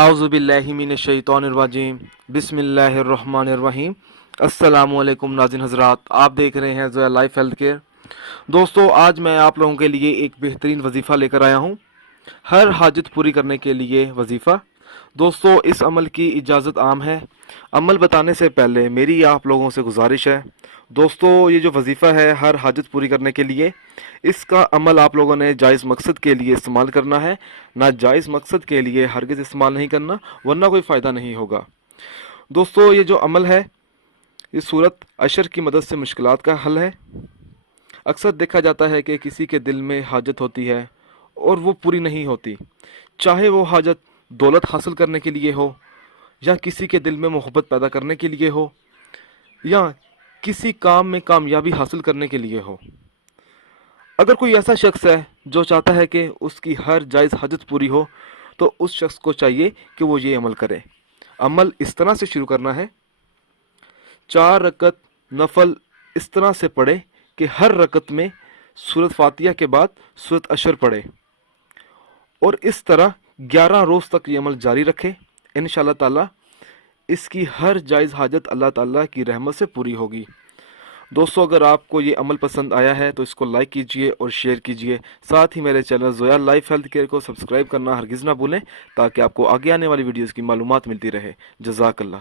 आउज़ुबिल्लाहिमिनश्शैतानिर्रजीम बिस्मिल्लाहिर्रहमानिर्रहीम। अस्सलामुअलैकुम नाज़रीन हज़रात, आप देख रहे हैं ज़ोया लाइफ हेल्थ केयर। दोस्तों, आज मैं आप लोगों के लिए एक बेहतरीन वजीफ़ा लेकर आया हूँ, हर हाजत पूरी करने के लिए वजीफ़ा। दोस्तों, इस अमल की इजाज़त आम है। अमल बताने से पहले मेरी आप लोगों से गुजारिश है। दोस्तों, ये जो वजीफ़ा है हर हाजत पूरी करने के लिए, इसका अमल आप लोगों ने जायज़ मकसद के लिए इस्तेमाल करना है, ना जायज़ मकसद के लिए हरगिज़ इस्तेमाल नहीं करना, वरना कोई फ़ायदा नहीं होगा। दोस्तों, ये जो अमल है ये सूरत अशर की मदद से मुश्किलात का हल है। अक्सर देखा जाता है कि किसी के दिल में हाजत होती है और वो पूरी नहीं होती, चाहे वो हाजत दौलत हासिल करने के लिए हो, या किसी के दिल में मोहब्बत पैदा करने के लिए हो, या किसी काम में कामयाबी हासिल करने के लिए हो। अगर कोई ऐसा शख्स है जो चाहता है कि उसकी हर जायज़ हाजत पूरी हो, तो उस शख्स को चाहिए कि वो ये अमल करे। अमल इस तरह से शुरू करना है, 4 रकत नफल इस तरह से पढ़े कि हर रकत में सूरत फातिहा के बाद सूरत अशर पढ़े, और इस तरह 11 रोज़ तक ये अमल जारी रखे। इंशाअल्लाह ताला इसकी हर जायज़ हाजत अल्लाह ताला की रहमत से पूरी होगी। दोस्तों, अगर आपको ये अमल पसंद आया है तो इसको लाइक कीजिए और शेयर कीजिए। साथ ही मेरे channel Zoya life health care को सब्सक्राइब करना हरगिज़ ना भूलें, ताकि आपको आगे आने वाली वीडियोज़ की मालूमात मिलती रहे। जज़ाकल्लाह।